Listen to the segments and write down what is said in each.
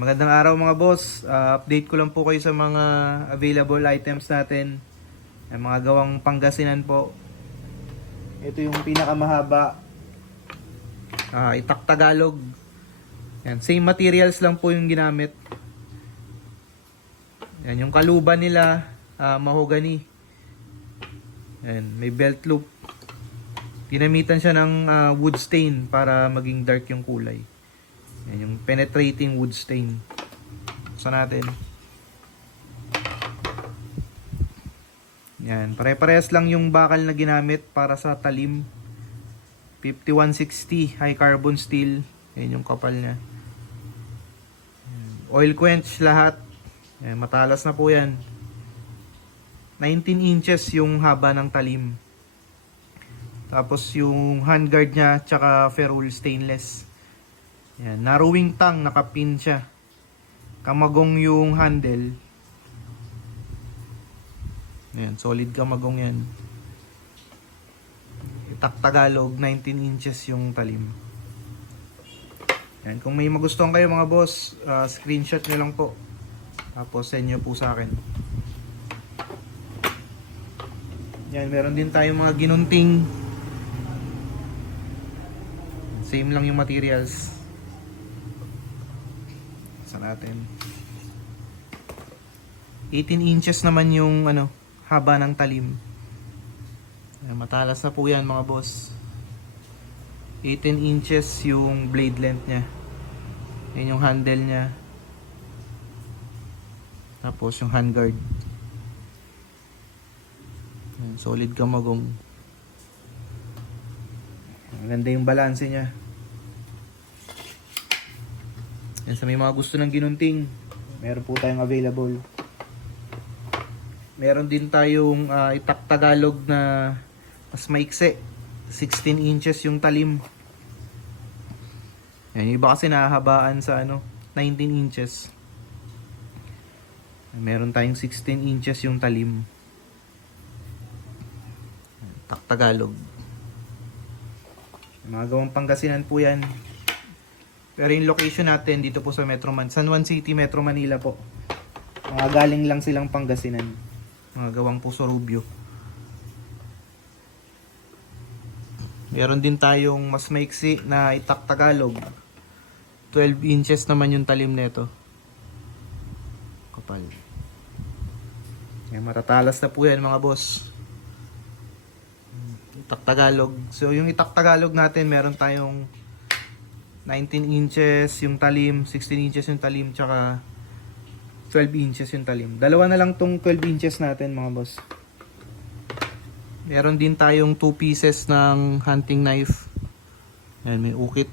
Magandang araw mga boss. Update ko lang po kayo sa mga available items natin. Mga gawang Pangasinan po. Ito yung pinakamahaba. Itak Tagalog. Yan, same materials lang po yung ginamit. Yan, yung kaluban nila, mahogany. Yan, may belt loop. Ginamitan siya ng wood stain para maging dark yung kulay. Yan, yung penetrating wood stain. Buksan natin. Yan, pare-parehas lang yung bakal na ginamit para sa talim. 5160 high carbon steel. Yan yung kapal niya. Oil quench lahat. Yan, matalas na po yan. 19 inches yung haba ng talim. Tapos yung handguard niya tsaka ferrule stainless. Yan, narrowing tang, nakapin siya. Kamagong yung handle. Yan, solid kamagong yan. Itak Tagalog, 19 inches yung talim. Yan, kung may magustuhan kayo mga boss, screenshot nyo lang po. Tapos send nyo po sa akin. Yan, meron din tayong mga ginunting. Same lang yung materials. Natin 18 inches naman yung haba ng talim. Matalas na po yan mga boss. 18 inches yung blade length nya. Yan yung handle nya. Tapos yung handguard. Solid kamagong. Maganda yung balance nya. Yan, sa may mga gusto ng ginunting, meron po tayong available. Meron din tayong Itak Tagalog na mas maikse. 16 inches yung talim. Yan, iba kasi nahahabaan sa 19 inches. Meron tayong 16 inches yung talim. Itak Tagalog. Mga gawang Pangasinan po yan. Pero yung location natin dito po sa San Juan City, Metro Manila po. Mga galing lang silang Pangasinan. Mga gawang Puso Rubio. Meron din tayong mas maiksi na Itak Tagalog. 12 inches naman yung talim nito. Kapal. Yan, matatalas na po yan mga boss. Itak Tagalog. So yung Itak Tagalog natin, meron tayong 19 inches yung talim, 16 inches yung talim, tsaka 12 inches yung talim. Dalawa na lang tong 12 inches natin mga boss. Meron din tayong 2 pieces ng hunting knife. Yan, may ukit.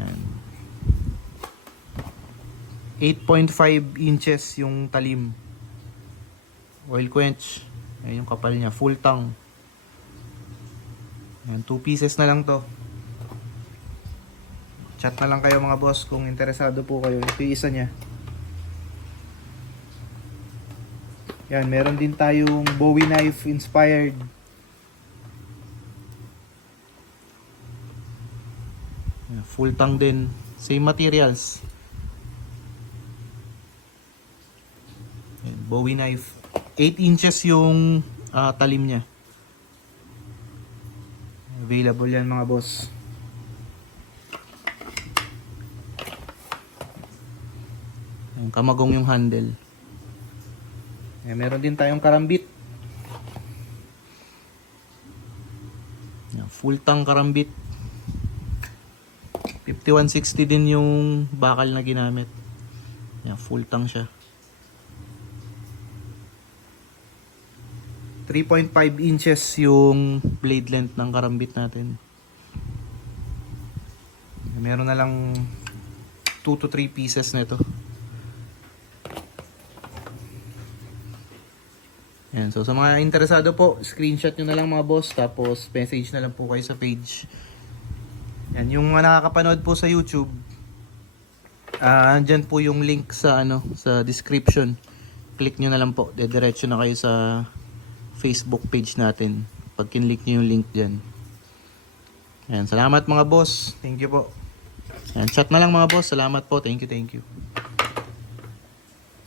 Yan. 8.5 inches yung talim. Oil quench. Yan yung kapal niya, full tang. Yan, 2 pieces na lang to. Chat na lang kayo mga boss kung interesado po kayo. Ito yung isa niya. Yan, meron din tayong Bowie knife inspired. Yan, full tang din. Same materials. Yan, Bowie knife. 8 inches yung talim niya. Available yan mga boss. Yung kamagong yung handle. Meron din tayong karambit. Full tang karambit. 5160 din yung bakal na ginamit. Full tang siya. 3.5 inches yung blade length ng karambit natin. Meron na lang 2 to 3 pieces nito. Yan, so sa mga interesado po, screenshot nyo na lang mga boss, tapos message na lang po kayo sa page. Yan, yung mga nakakapanood po sa YouTube, andyan po yung link sa sa description. Click nyo na lang po, dediretso na kayo sa Facebook page natin. Pag kinlik nyo yung link dyan, Ayan, salamat mga boss. Thank you po. Ayan, chat na lang mga boss. Salamat po. Thank you, thank you.